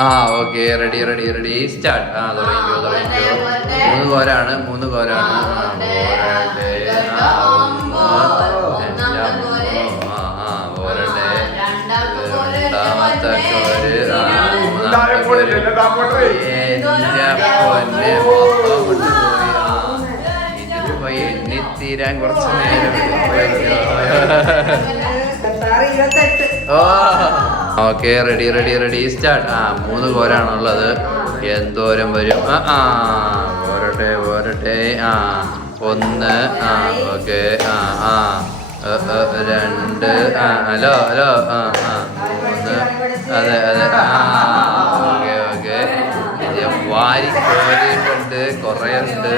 ആ okay ready ready ready start. തുടങ്ങിക്കോ തുടങ്ങിക്കോ. 3 കോരാണ് 3 കോരാണ്. പോരട്ടെ. പോരട്ടെ. രണ്ടാമത്തെ കോര്. മൂന്നാമത്തെ കോര്. എന്റെ പൊന്നെ മൊത്തം കൊണ്ടുപോയി. ഇതിപ്പോ എണ്ണിത്തീരാൻ കുറച്ച് നേരം. Okay ready ready ready start. 3 കോരാണുള്ളത്. എന്തോരം വരും? പോരട്ടെ പോരട്ടെ. 1 ഓക്കെ. 2 hello hello. 3 അതെ അതെ. Okay okay. വാരി കോരിയിട്ടുണ്ട്, കുറേ ഉണ്ട്.